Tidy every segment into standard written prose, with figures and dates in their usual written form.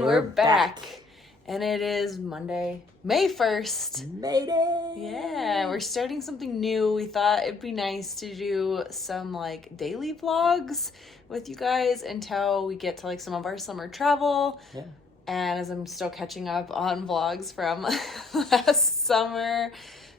And we're back. And it is Monday, May 1st. Mayday! Yeah, we're starting something new. We thought it'd be nice to do some like daily vlogs with you guys until we get to like some of our summer travel. Yeah. And as I'm still catching up on vlogs from last summer.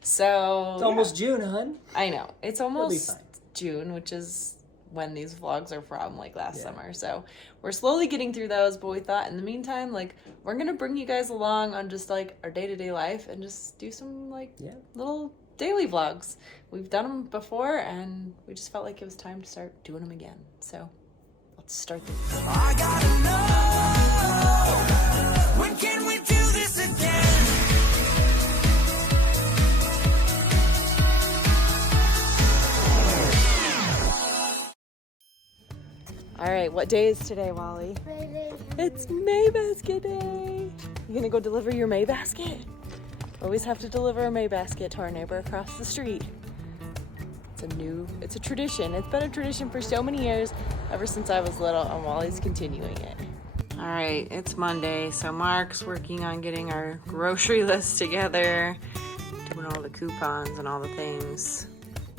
So It's almost June, hun. I know. It's almost June, which is when these vlogs are from, like last summer. So we're slowly getting through those, but we thought in the meantime, like, we're gonna bring you guys along on just like our day-to-day life and just do some like little daily vlogs. We've done them before and we just felt like it was time to start doing them again. So let's start this. I gotta know, when can we do this again? All right, what day is today, Wally? It's May Basket Day. You gonna go deliver your May basket? Always have to deliver a May basket to our neighbor across the street. It's a tradition. It's been a tradition for so many years, ever since I was little, and Wally's continuing it. All right, it's Monday, so Mark's working on getting our grocery list together, doing all the coupons and all the things.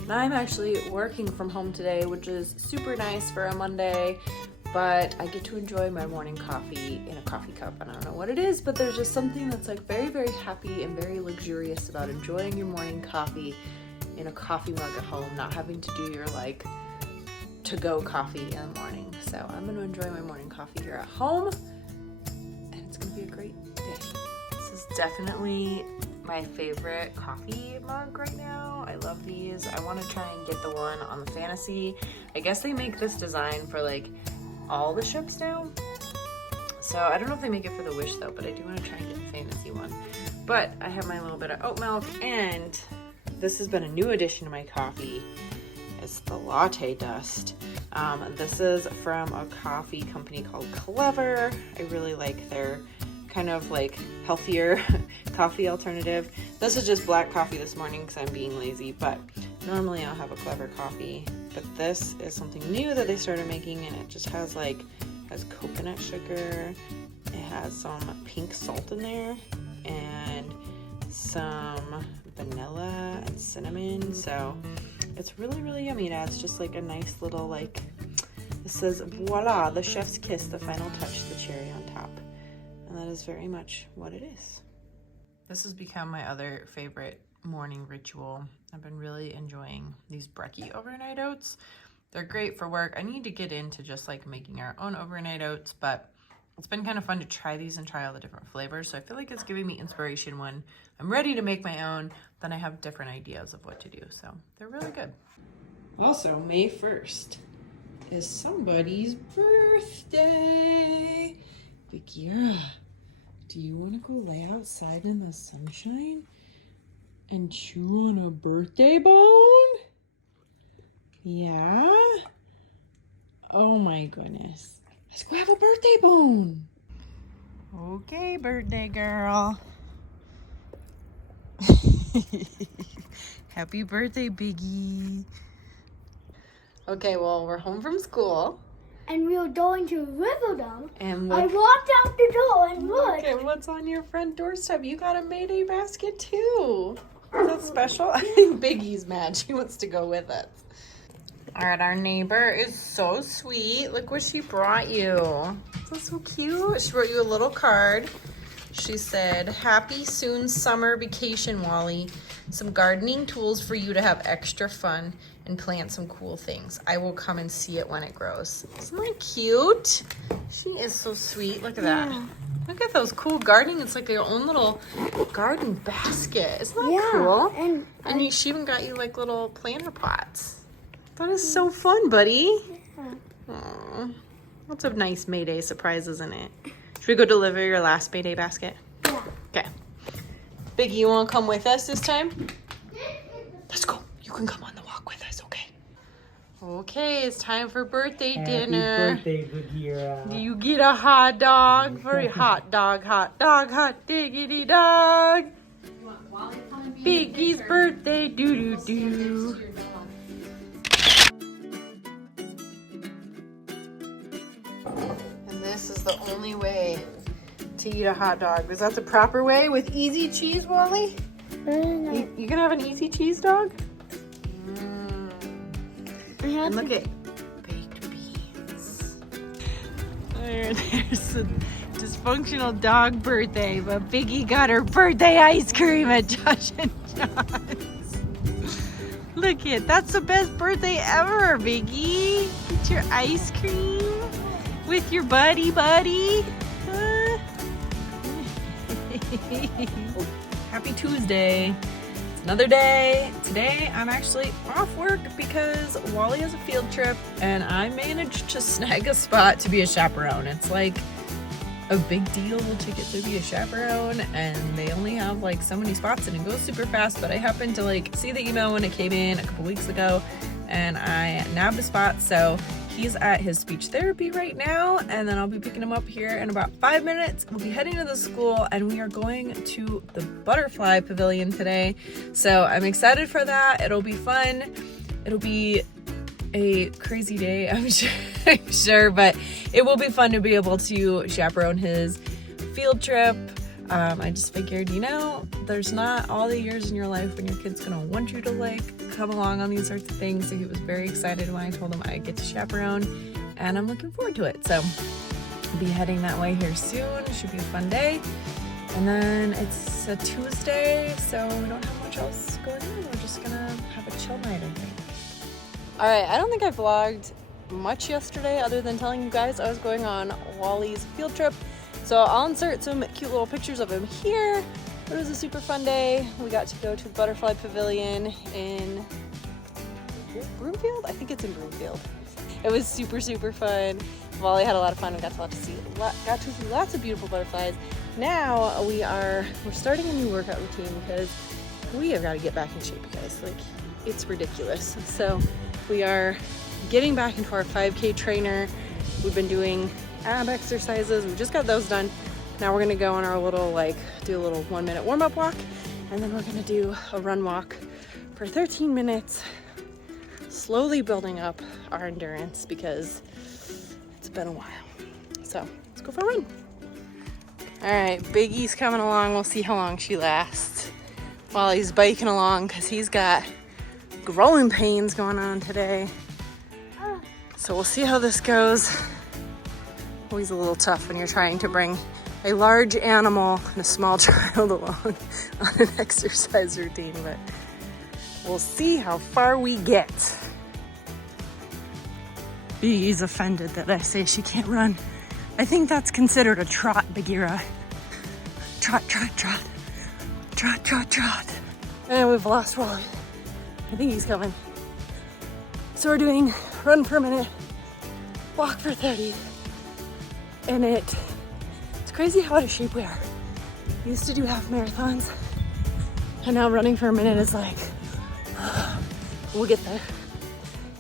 I'm actually working from home today, which is super nice for a Monday, but I get to enjoy my morning coffee in a coffee cup. And I don't know what it is, but there's just something that's like very, very happy and very luxurious about enjoying your morning coffee in a coffee mug at home, not having to do your like to-go coffee in the morning. So I'm going to enjoy my morning coffee here at home, and it's going to be a great day. This is definitely my favorite coffee mug right now. I love these. I want to try and get the one on the Fantasy. I guess they make this design for like all the ships now. So I don't know if they make it for the Wish though, but I do want to try and get the Fantasy one. But I have my little bit of oat milk, and this has been a new addition to my coffee. It's the latte dust. This is from a coffee company called Clever. I really like their kind of like healthier coffee alternative. This is just black coffee this morning because I'm being lazy, but normally I'll have a Clever coffee. But this is something new that they started making, and it just has coconut sugar. It has some pink salt in there and some vanilla and cinnamon. So it's really, really yummy. It adds just like a nice little like, it says, voila, the chef's kiss, the final touch, the cherry on top. And that is very much what it is. This has become my other favorite morning ritual. I've been really enjoying these brekkie overnight oats. They're great for work. I need to get into just like making our own overnight oats, but it's been kind of fun to try these and try all the different flavors. So I feel like it's giving me inspiration when I'm ready to make my own, then I have different ideas of what to do. So they're really good. Also, May 1st is somebody's birthday. Biggie, do you want to go lay outside in the sunshine and chew on a birthday bone? Yeah? Oh my goodness. Let's go have a birthday bone. Okay, birthday girl. Happy birthday, Biggie. Okay, well, we're home from school. And we were going to Riverdale. And I walked out the door and looked. Okay, what's on your front doorstep? You got a Mayday basket too. Is that special? I think Biggie's mad. She wants to go with us. All right, our neighbor is so sweet. Look what she brought you. Isn't that so cute? She brought you a little card. She said, "Happy soon summer vacation, Wally. Some gardening tools for you to have extra fun and plant some cool things. I will come and see it when it grows." Isn't that cute? She is so sweet. Look at that. Look at those cool gardening. It's like your own little garden basket. Isn't that cool? And she even got you like little planter pots. That is so fun, buddy. Aw, that's a nice Mayday surprise, isn't it? Should we go deliver your last Mayday basket? Yeah. Okay. Biggie, you want to come with us this time? Let's go. You can come on the walk with us, okay? Okay, it's time for birthday dinner. Happy birthday, Biggie. Do you get a hot dog for a hot dog, hot diggity dog? Biggie's birthday, doo-doo-doo. And this is the only way to eat a hot dog. Was that the proper way with easy cheese, Wally? No. You gonna have an easy cheese dog? And look at baked beans. There's a dysfunctional dog birthday, but Biggie got her birthday ice cream at Josh and John's. Look it, that's the best birthday ever, Biggie. Get your ice cream with your buddy. Happy Tuesday. It's another day. Today I'm actually off work because Wally has a field trip and I managed to snag a spot to be a chaperone. It's like a big deal to get to be a chaperone, and they only have like so many spots and it goes super fast, but I happened to like see the email when it came in a couple weeks ago and I nabbed a spot. So he's at his speech therapy right now, and then I'll be picking him up here in about 5 minutes. We'll be heading to the school and we are going to the butterfly pavilion today. So I'm excited for that. It'll be fun. It'll be a crazy day, I'm sure, but it will be fun to be able to chaperone his field trip. I just figured, you know, there's not all the years in your life when your kid's gonna want you to like come along on these sorts of things. So he was very excited when I told him I get to chaperone, and I'm looking forward to it. So I'll be heading that way here soon. Should be a fun day. And then it's a Tuesday, so we don't have much else going on. We're just gonna have a chill night, I think. All right, I don't think I vlogged much yesterday other than telling you guys I was going on Wally's field trip. So I'll insert some cute little pictures of him here. It was a super fun day. We got to go to the butterfly pavilion in Broomfield? I think it's in Broomfield. It was super fun. Wally had a lot of fun. We got to see lots of beautiful butterflies. Now we're starting a new workout routine because we have got to get back in shape, you guys. Like, it's ridiculous. So we are getting back into our 5K trainer. We've been doing ab exercises. We just got those done. Now we're gonna go on our do a little 1-minute warm-up walk, and then we're gonna do a run walk for 13 minutes, slowly building up our endurance because it's been a while. So let's go for a run. All right, Biggie's coming along. We'll see how long she lasts while he's biking along because he's got growing pains going on today. So we'll see how this goes. Always a little tough when you're trying to bring a large animal and a small child along on an exercise routine, but we'll see how far we get. Biggie's offended that I say she can't run. I think that's considered a trot, Bagheera. Trot, trot, trot. Trot, trot, trot. And we've lost Wally. I think he's coming. So we're doing run for a minute, walk for 30. And it's crazy how out of shape we are. We used to do half marathons, and now running for a minute is like, we'll get there.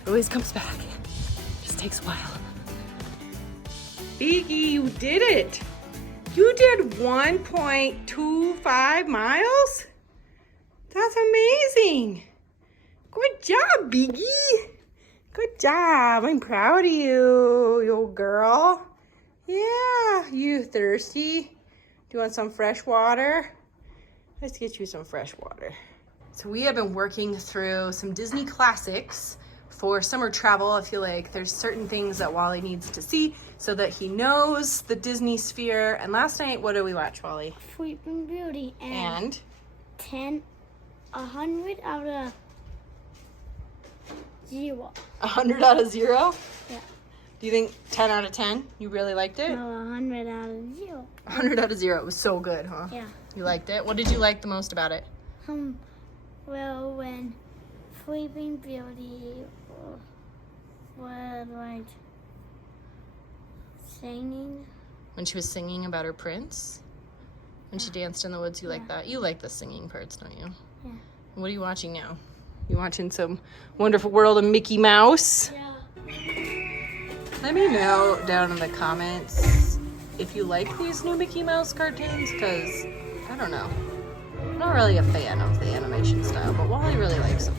It always comes back. Just takes a while. Biggie, you did it. You did 1.25 miles? That's amazing. Good job, Biggie. Good job. I'm proud of you girl. Yeah, you thirsty? Do you want some fresh water? Let's get you some fresh water. So we have been working through some Disney classics for summer travel. I feel like there's certain things that Wally needs to see so that he knows the Disney sphere. And last night, what did we watch, Wally? Sleeping Beauty and 100 out of 0. 100 out of 0? Yeah. Do you think 10 out of 10? You really liked it? No, 100 out of 0. 100 out of 0. It was so good, huh? Yeah. You liked it? What did you like the most about it? Well, when Sleeping Beauty was like singing. When she was singing about her prince? When she danced in the woods, you like that? You like the singing parts, don't you? Yeah. What are you watching now? You watching some Wonderful World of Mickey Mouse? Yeah. Let me know down in the comments if you like these new Mickey Mouse cartoons, because I don't know. I'm not really a fan of the animation style, but Wally really likes them.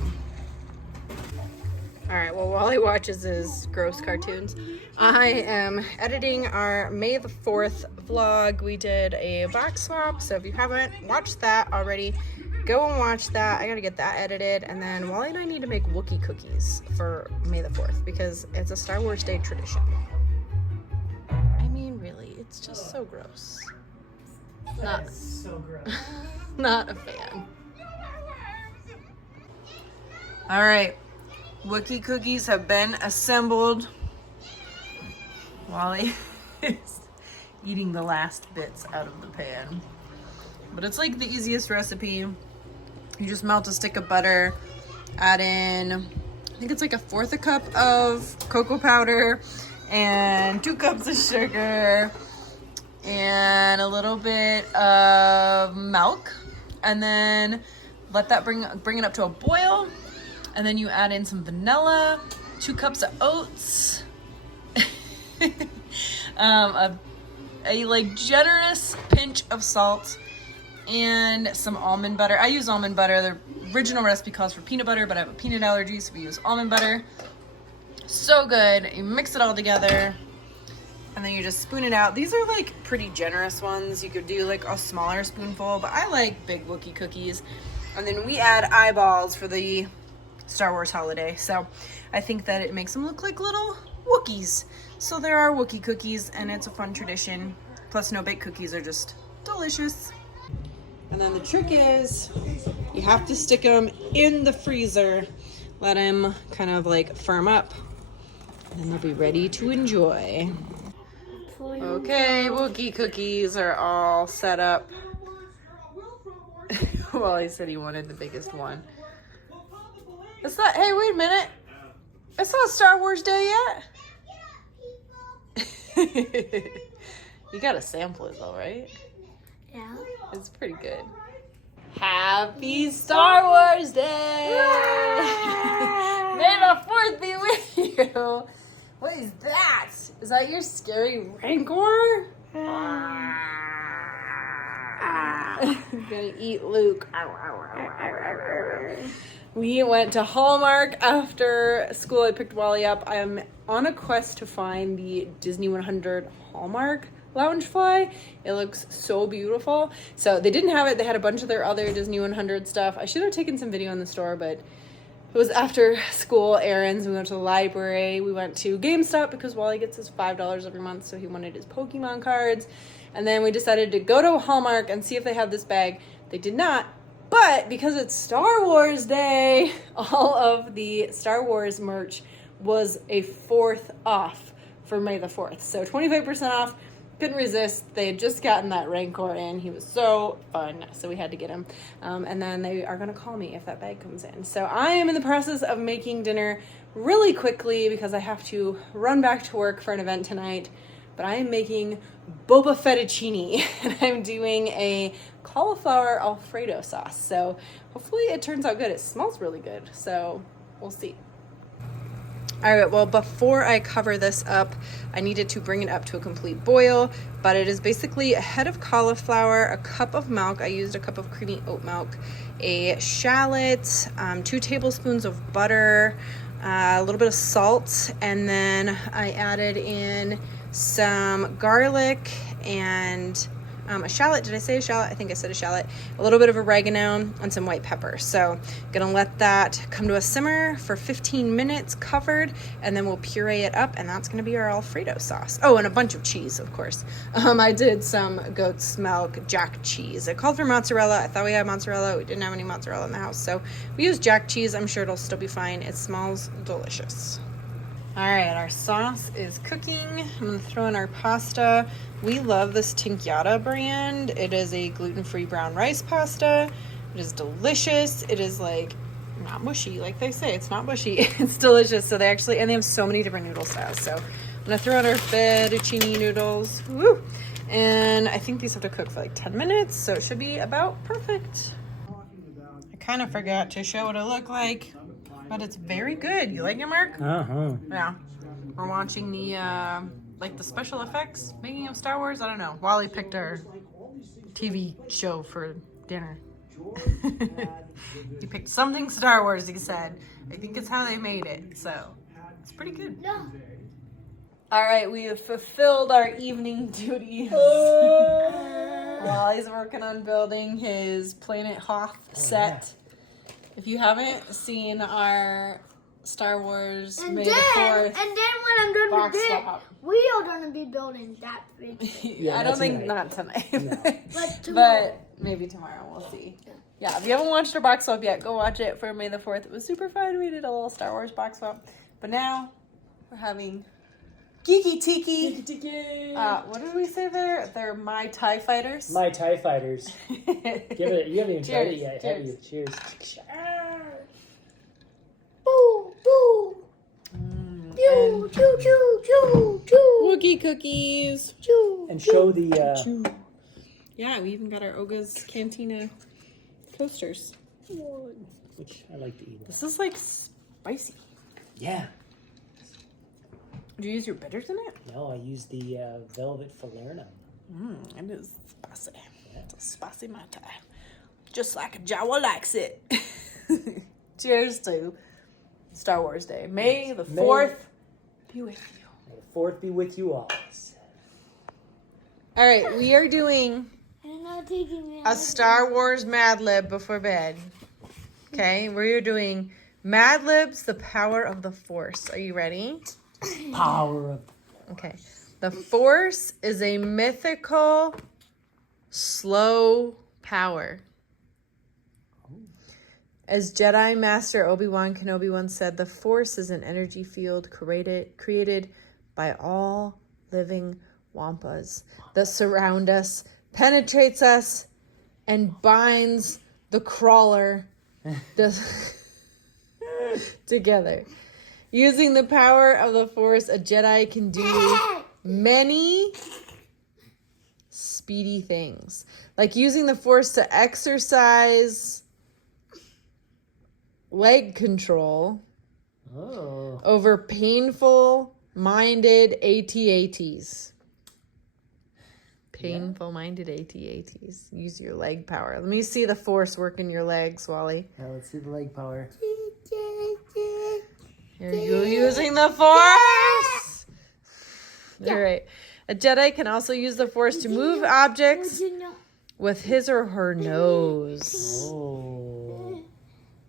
All right, well, Wally watches his gross cartoons. I am editing our May the 4th vlog. We did a box swap, so if you haven't watched that already, go and watch that. I gotta get that edited, and then Wally and I need to make Wookiee cookies for May the 4th because it's a Star Wars Day tradition. I mean, really, it's just so gross. Not So gross. not a fan. All right, Wookiee cookies have been assembled. Wally is eating the last bits out of the pan. But it's like the easiest recipe. You just melt a stick of butter, add in, I think it's like 1/4 cup of cocoa powder and 2 cups of sugar and a little bit of milk, and then let that bring it up to a boil, and then you add in some vanilla, 2 cups of oats, a like generous pinch of salt, and some almond butter. I use almond butter. The original recipe calls for peanut butter, but I have a peanut allergy, so we use almond butter. So good. You mix it all together, and then you just spoon it out. These are like pretty generous ones. You could do like a smaller spoonful, but I like big Wookiee cookies. And then we add eyeballs for the Star Wars holiday. So I think that it makes them look like little Wookiees. So there are Wookiee cookies, and it's a fun tradition. Plus, no-bake cookies are just delicious. And then the trick is you have to stick them in the freezer, let them kind of like firm up, and then they'll be ready to enjoy. Okay, Wookiee cookies are all set up. Well, he said he wanted the biggest one. It's not, hey, wait a minute. It's not Star Wars Day yet. You gotta sample it though, right? Yeah. It's pretty good. Happy Star Wars Day! May the 4th be with you! What is that? Is that your scary rancor? I'm gonna eat Luke. We went to Hallmark after school. I picked Wally up. I'm on a quest to find the Disney 100 Hallmark Loungefly. It looks so beautiful. So they didn't have it. They had a bunch of their other Disney 100 stuff. I should have taken some video in the store, but it was after school errands. We went to the library. We went to GameStop because Wally gets his $5 every month, so he wanted his Pokemon cards. And then we decided to go to Hallmark and see if they had this bag. They did not. But because it's Star Wars Day, all of the Star Wars merch was a 4th off for May the 4th. So 25% off. Couldn't resist. They had just gotten that Rancor in. He was so fun, so we had to get him. And then they are going to call me if that bag comes in. So I am in the process of making dinner really quickly because I have to run back to work for an event tonight. But I am making Boba Fettuccine, and I'm doing a cauliflower Alfredo sauce. So hopefully it turns out good. It smells really good, so we'll see. All right, well, before I cover this up, I needed to bring it up to a complete boil, but it is basically a head of cauliflower, a cup of milk. I used a cup of creamy oat milk, a shallot, 2 tablespoons of butter, a little bit of salt, and then I added in some garlic and a shallot. Did I say a shallot? I think I said a shallot. A little bit of oregano and some white pepper. So gonna let that come to a simmer for 15 minutes covered, and then we'll puree it up, and that's gonna be our Alfredo sauce. Oh, and a bunch of cheese, of course. I did some goat's milk jack cheese. It called for mozzarella. I thought we had mozzarella. We didn't have any mozzarella in the house, so we used jack cheese. I'm sure it'll still be fine. It smells delicious. All right, our sauce is cooking. I'm gonna throw in our pasta. We love this Tinkyata brand. It is a gluten-free brown rice pasta. It is delicious. It is like not mushy, like they say. It's not mushy. It's delicious. So they have so many different noodle styles. So I'm gonna throw in our fettuccine noodles. Woo! And I think these have to cook for like 10 minutes, so it should be about perfect. I kind of forgot to show what it looked like, but it's very good. You like it, Mark? Uh-huh. Yeah. We're watching the like the special effects making of Star Wars. I don't know. Wally picked our TV show for dinner. He picked something Star Wars, he said. I think it's how they made it, so it's pretty good. All right, we have fulfilled our evening duties. Wally's working on building his Planet Hoth set. If you haven't seen our Star Wars May the 4th And then when I'm done with box it, swap. we are gonna be building that big thing. Yeah, I don't not think tonight. not tonight. No. But tomorrow. But maybe tomorrow, we'll see. Yeah, if you haven't watched our box swap yet, go watch it for May the 4th. It was super fun. We did a little Star Wars box swap. But now we're having Geeky Tiki. What did we say there? They're my TIE fighters. My TIE fighters. Give it. You haven't even tried it yet, have you? Cheers. Cheers. Boo, boo. Choo, choo, choo, choo, choo. Wookie cookies. Choo. And show the. Yeah, we even got our Oga's Cantina coasters. Which I like to eat. This is like spicy. Yeah. Did you use your bitters in it? No, I used the Velvet Falernum. It is spicy. It's a spicy Mai Tai. Just like a Jawa likes it. Cheers to Star Wars Day. May the 4th be with you. May the 4th be with you all. All right, we are doing And I'm taking it. a Star Wars Mad Lib before bed. Okay, we're doing Mad Libs, the power of the Force. Are you ready? Power of. Okay. The Force is a mythical, slow power. As Jedi Master Obi-Wan Kenobi once said, the Force is an energy field created by all living wampas that surround us, penetrates us, and binds the crawler together. Using the power of the Force, a Jedi can do many speedy things. Like using the Force to exercise leg control over painful-minded AT-ATs. Painful-minded AT-ATs. Use your leg power. Let me see the Force work in your legs, Wally. Now let's see the leg power. Are you using the Force? All right. A Jedi can also use the Force to move objects with his or her nose. Oh.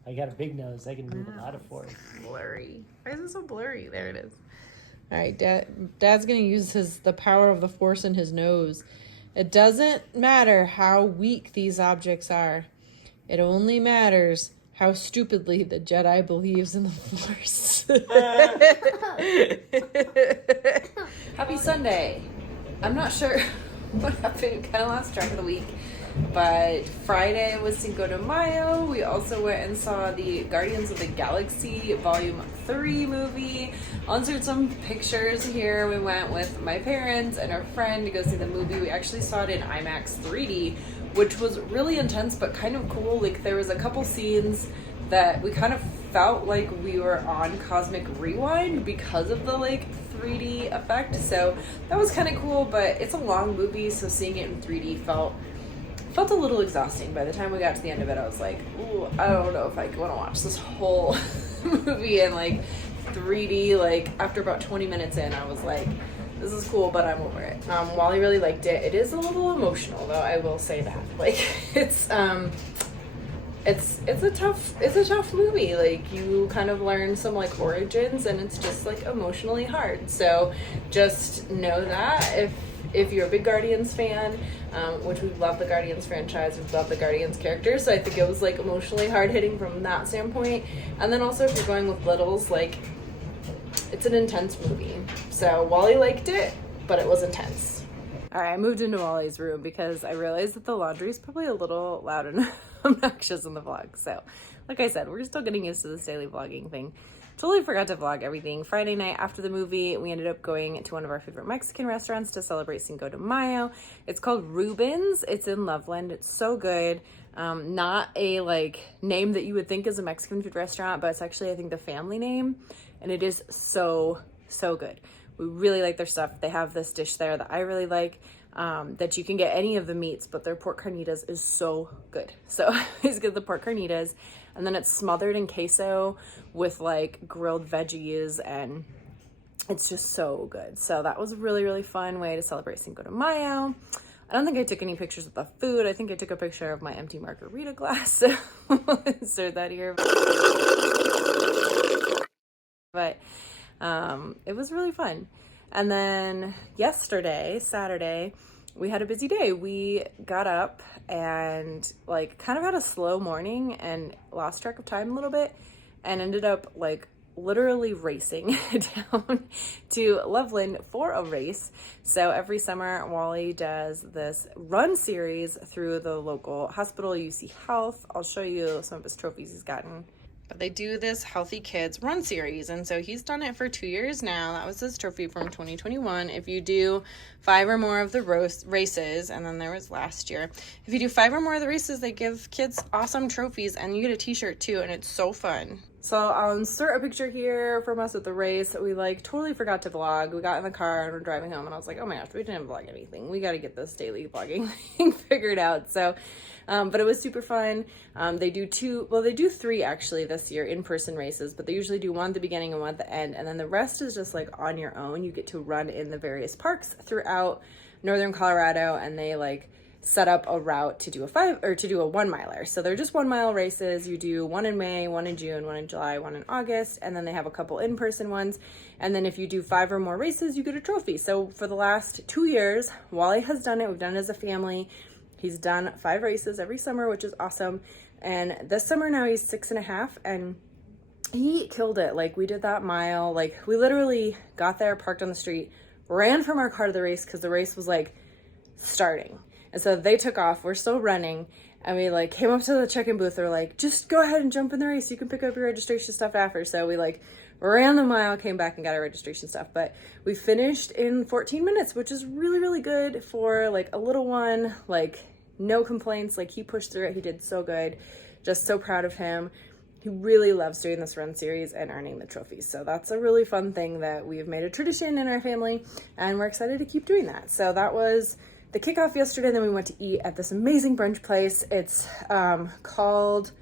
I got a big nose. I can move a lot of Force. Blurry. Why is it so blurry? There it is. All right, Dad's going to use the power of the Force in his nose. It doesn't matter how weak these objects are. It only matters how stupidly the Jedi believes in the Force. Happy Sunday. I'm not sure what happened. Kind of lost track of the week. But Friday was Cinco de Mayo. We also went and saw the Guardians of the Galaxy Volume 3 movie. I'll insert some pictures here. We went with my parents and our friend to go see the movie. We actually saw it in IMAX 3D, which was really intense but kind of cool. Like there was a couple scenes that we kind of felt like we were on Cosmic Rewind because of the like 3D effect. So that was kind of cool, but it's a long movie, so seeing it in 3D felt a little exhausting. By the time we got to the end of it, I was like, ooh, I don't know if I want to watch this whole movie in like 3D. Like after about 20 minutes in, I was like, this is cool, but I'm over it. Wally really liked it. It is a little emotional though, I will say that. Like it's a tough movie. Like you kind of learn some like origins and it's just like emotionally hard. So just know that if you're a big Guardians fan, which we love the Guardians franchise, we love the Guardians characters, so I think it was like emotionally hard hitting from that standpoint. And then also if you're going with littles, like it's an intense movie. So Wally liked it, but it was intense. All right, I moved into Wally's room because I realized that the laundry is probably a little loud and obnoxious in the vlog. So like I said, we're still getting used to this daily vlogging thing. Totally forgot to vlog everything. Friday night after the movie, we ended up going to one of our favorite Mexican restaurants to celebrate Cinco de Mayo. It's called Ruben's. It's in Loveland. It's so good. Not a like name that you would think is a Mexican food restaurant, but it's actually, I think, the family name. And it is so, so good. We really like their stuff. They have this dish there that I really like, that you can get any of the meats, but their pork carnitas is so good. So please get the pork carnitas. And then it's smothered in queso with like grilled veggies and It's just so good. So that was a really, really fun way to celebrate Cinco de Mayo. I don't think I took any pictures of the food. I think I took a picture of my empty margarita glass. So we'll insert that here. But it was really fun. And then yesterday, Saturday, we had a busy day. We got up and like kind of had a slow morning and lost track of time a little bit and ended up like literally racing down to Loveland for a race. So every summer Wally does this run series through the local hospital, UC Health. I'll show you some of his trophies he's gotten. But they do this Healthy Kids run series, and so he's done it for 2 years now. That was his trophy from 2021. If you do 5 or more of the races, and then there was last year, if you do 5 or more of the races, they give kids awesome trophies, and you get a t-shirt too, and it's so fun. So I'll insert a picture here from us at the race. We like totally forgot to vlog. We got in the car and we're driving home, and I was like, oh my gosh, we didn't vlog anything. We got to get this daily vlogging thing figured out. So but it was super fun. They do 3 actually this year, in-person races, but they usually do one at the beginning and one at the end, and then the rest is just like on your own. You get to run in the various parks throughout northern Colorado, and they like set up a route to do a 1 miler. So they're just 1 mile races. You do one in May, one in June, one in July, one in August, and then they have a couple in-person ones. And then if you do 5 or more races, you get a trophy. So for the last 2 years, Wally has done it. We've done it as a family. He's done 5 races every summer, which is awesome. And this summer now he's 6.5, and he killed it. Like, we did that mile. Like, we literally got there, parked on the street, ran from our car to the race because the race was like starting. And so they took off. We're still running. And we like came up to the check-in booth. They're like, just go ahead and jump in the race. You can pick up your registration stuff after. So we like ran the mile, came back and got our registration stuff. But we finished in 14 minutes, which is really, really good for like a little one. Like, no complaints. Like, he pushed through it. He did so good. Just so proud of him. He really loves doing this run series and earning the trophies. So that's a really fun thing that we've made a tradition in our family, and we're excited to keep doing that. So that was the kickoff yesterday. Then we went to eat at this amazing brunch place. It's called,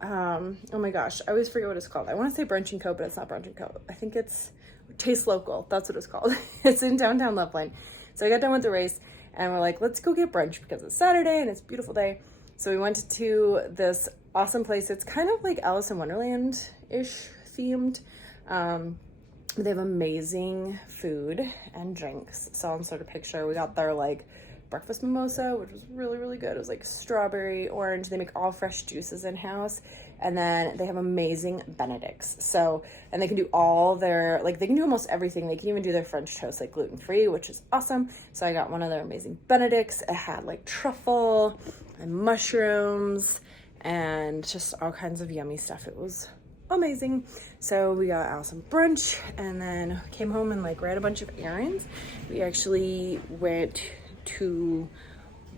oh my gosh, I always forget what it's called. I want to say Brunch & Co, but it's not Brunch & Co. I think it's Taste Local. That's what it's called. It's in downtown Loveland. So I got done with the race, and we're like, let's go get brunch because it's Saturday and it's a beautiful day. So we went to this awesome place. It's kind of like Alice in Wonderland-ish themed. They have amazing food and drinks. So I'll insert a picture. We got their like breakfast mimosa, which was really, really good. It was like strawberry, orange. They make all fresh juices in-house. And then they have amazing Benedicts. So, and they can do all their, like, they can do almost everything. They can even do their French toast, like, gluten-free, which is awesome. So I got one of their amazing Benedicts. It had, like, truffle and mushrooms and just all kinds of yummy stuff. It was amazing. So we got out some brunch and then came home and, like, ran a bunch of errands. We actually went to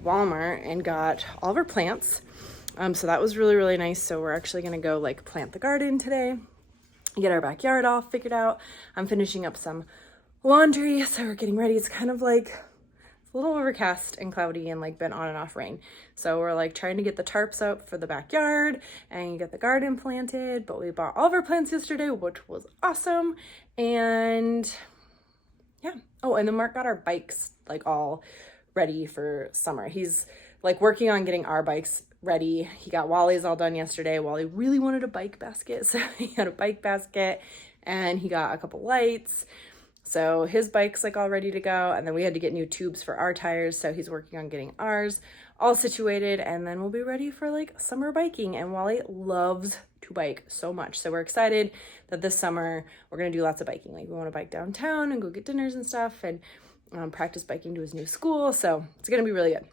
Walmart and got all of our plants. So that was really, really nice. So we're actually going to go like plant the garden today, get our backyard all figured out. I'm finishing up some laundry. So we're getting ready. It's kind of like it's a little overcast and cloudy and like been on and off rain. So we're like trying to get the tarps up for the backyard and get the garden planted. But we bought all of our plants yesterday, which was awesome. And yeah. Oh, and then Mark got our bikes like all ready for summer. He's like working on getting our bikes ready. He got Wally's all done yesterday. Wally really wanted a bike basket, so he got a bike basket, and he got a couple lights. So his bike's like all ready to go, and then we had to get new tubes for our tires, so he's working on getting ours all situated, and then we'll be ready for like summer biking. And Wally loves to bike so much, so we're excited that this summer we're gonna do lots of biking. Like, we want to bike downtown and go get dinners and stuff, and practice biking to his new school. So it's gonna be really good.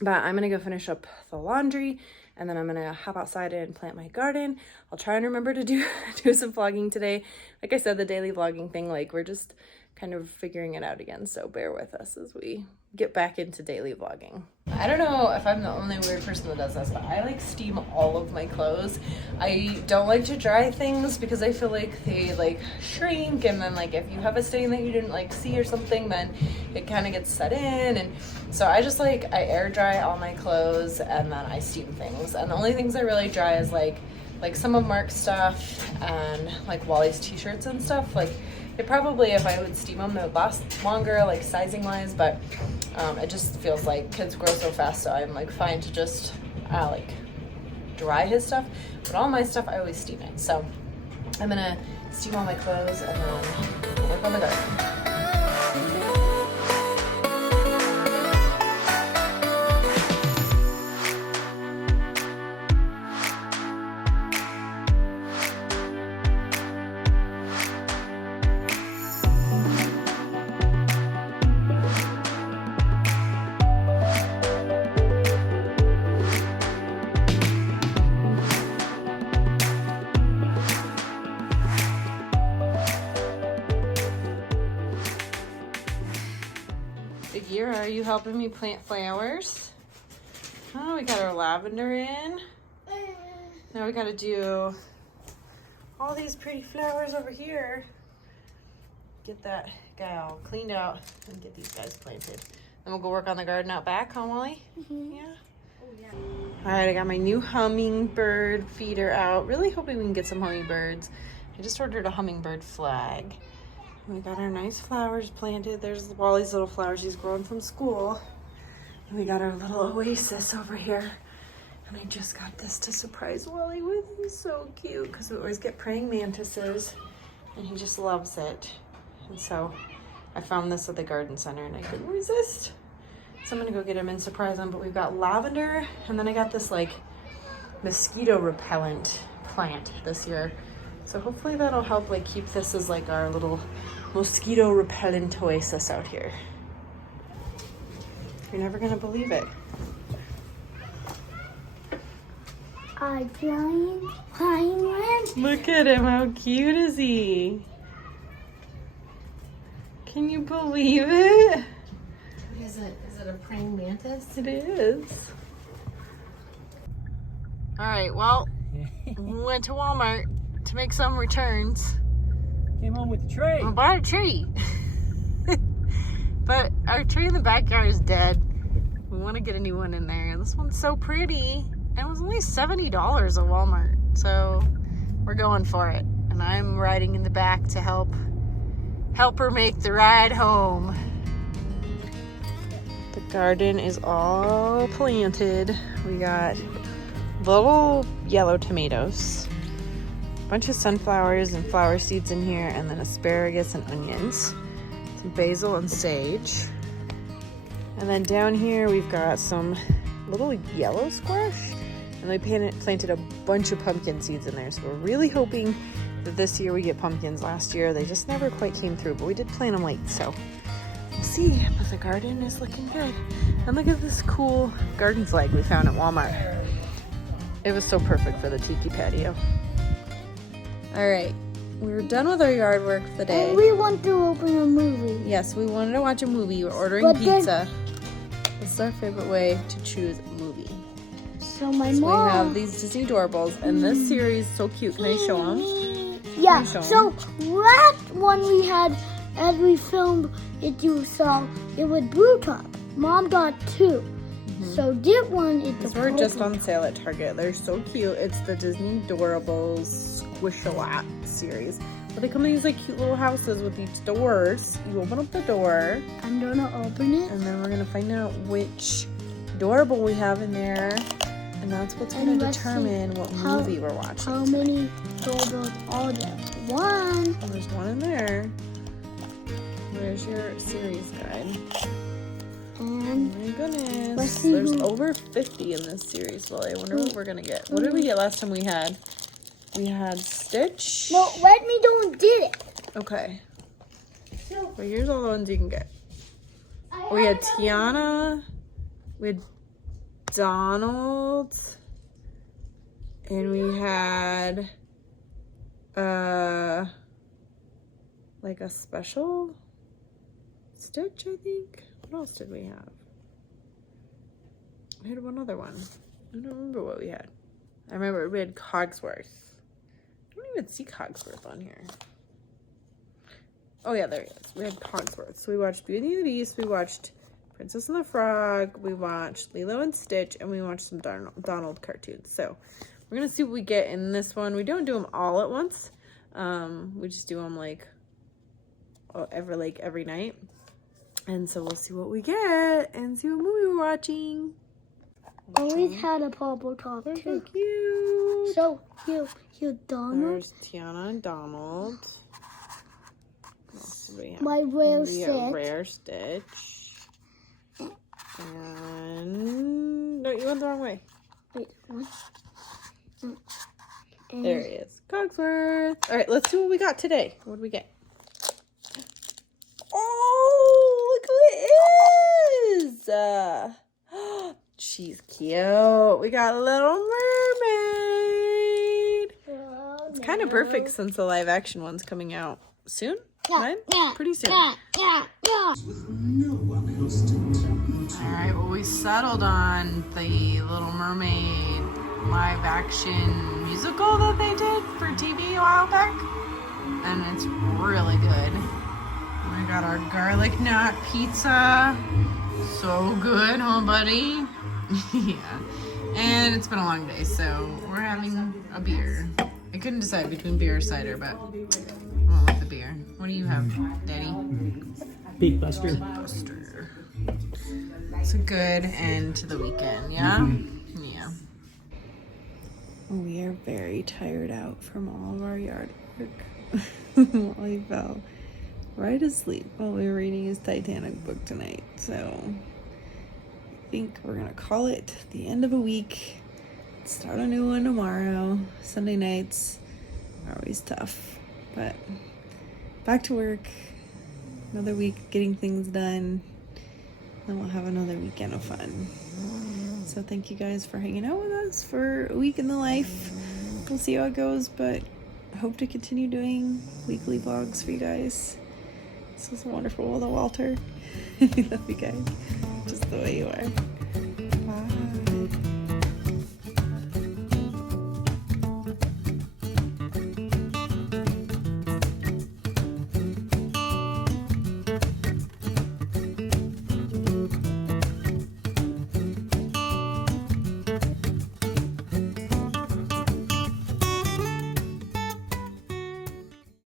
But I'm gonna go finish up the laundry, and then I'm gonna hop outside and plant my garden. I'll try and remember to do some vlogging today. Like I said, the daily vlogging thing, like, we're just kind of figuring it out again. So bear with us as we get back into daily vlogging. I don't know if I'm the only weird person that does this, but I like steam all of my clothes. I don't like to dry things because I feel like they like shrink, and then like if you have a stain that you didn't like see or something, then it kind of gets set in. And so I just like, I air dry all my clothes and then I steam things. And the only things I really dry is like some of Mark's stuff and like Wally's t-shirts and stuff. Like, It probably, if I would steam them, they would last longer, like sizing wise, but it just feels like kids grow so fast, so I'm like fine to just like dry his stuff. But all my stuff, I always steam it. So I'm gonna steam all my clothes and then work on the garden. Biggie, are you helping me plant flowers? Oh, we got our lavender in. Now we gotta do all these pretty flowers over here. Get that guy all cleaned out and get these guys planted. Then we'll go work on the garden out back, huh, Molly? Mm-hmm. Yeah. Oh, yeah. All right, I got my new hummingbird feeder out. Really hoping we can get some hummingbirds. I just ordered a hummingbird flag. We got our nice flowers planted. There's Wally's little flowers he's growing from school. And we got our little oasis over here. And I just got this to surprise Wally with. He's so cute because we always get praying mantises and he just loves it. And so I found this at the garden center and I couldn't resist. So I'm gonna go get him and surprise him. But we've got lavender and then I got this like mosquito repellent plant this year. So hopefully that'll help like keep this as like our little mosquito repellent oasis out here. You're never gonna believe it. A giant pine. Look at him, how cute is he? Can you believe it? Is it a praying mantis? It is. All right, well, we went to Walmart to make some returns. Came home with the tray. We bought a tree. But our tree in the backyard is dead. We want to get a new one in there. This one's so pretty. And it was only $70 at Walmart. So we're going for it. And I'm riding in the back to help her make the ride home. The garden is all planted. We got little yellow tomatoes, a bunch of sunflowers and flower seeds in here, and then asparagus and onions, some basil and sage. And then down here we've got some little yellow squash, and we planted a bunch of pumpkin seeds in there. So we're really hoping that this year we get pumpkins. Last year they just never quite came through, but we did plant them late, so we'll see. But the garden is looking good. And look at this cool garden flag we found at Walmart. It was so perfect for the tiki patio. All right, we're done with our yard work for the day. And we want to open a movie. Yes, we wanted to watch a movie. We're ordering pizza. This is our favorite way to choose a movie. So my So mom. we have these Disney doorables, and this series is so cute. Can I show them? Yeah. show 'em? So last one we had, as we filmed it, you saw it was blue top. Mom got two. So this one is These the were just purple. on sale at Target. They're so cute. It's the Disney Doorables Squish-a-Lot series. But they come in these like cute little houses with these doors. You open up the door, I'm gonna open it. and then we're gonna find out which doorable we have in there, and that's what's gonna And let's see determine what how- movie we're watching. How many doorbells are there? One. Oh, there's one in there. Where's your series guide? And Oh my goodness. Let's see There's who- over 50 in this series, Lily. I wonder what we're gonna get. What did we get last time we had? We had Stitch. no, let me don't get it. Okay. So Well, here's all the ones you can get. We had Tiana. We had Donald. And we had like a special Stitch, I think. What else did we have? We had one other one. I don't remember what we had. I remember we had Cogsworth. I don't even see Cogsworth on here. Oh yeah, there he is. We had Cogsworth. So we watched Beauty and the Beast, we watched Princess and the Frog, we watched Lilo and Stitch, and we watched some Donald cartoons. So we're gonna see what we get in this one. We don't do them all at once. We just do them like every night. And so we'll see what we get and see what movie we're watching. Always had a purple top They're so too. cute. So you Donald. There's Tiana and Donald. What else do we have? My rare We have Stitch. Rare Stitch. And no, you went the wrong way. Wait, one. There he is. Cogsworth. All right, let's see what we got today. What did we get? Oh, look who it is! She's cute. We got Little Mermaid. It's kind of perfect since the live action one's coming out soon. Right? Pretty soon. All right, well, we settled on the Little Mermaid live action musical that they did for TV a while back, and it's really good. We got our garlic knot pizza. So good, huh, buddy? Yeah. And it's been a long day, so we're having a beer. I couldn't decide between beer or cider, but I went with the beer. What do you have, Daddy? Big Buster. Buster. It's a good end to the weekend, yeah? Yeah. We are very tired out from all of our yard work. Wally fell right asleep while we were reading his Titanic book tonight, so I think we're gonna call it the end of a week. Start a new one tomorrow. Sunday nights are always tough, but back to work. Another week getting things done. Then we'll have another weekend of fun. So thank you guys for hanging out with us for a week in the life. We'll see how it goes, but I hope to continue doing weekly vlogs for you guys. This was wonderful with Walter. I love you guys, just the way you are.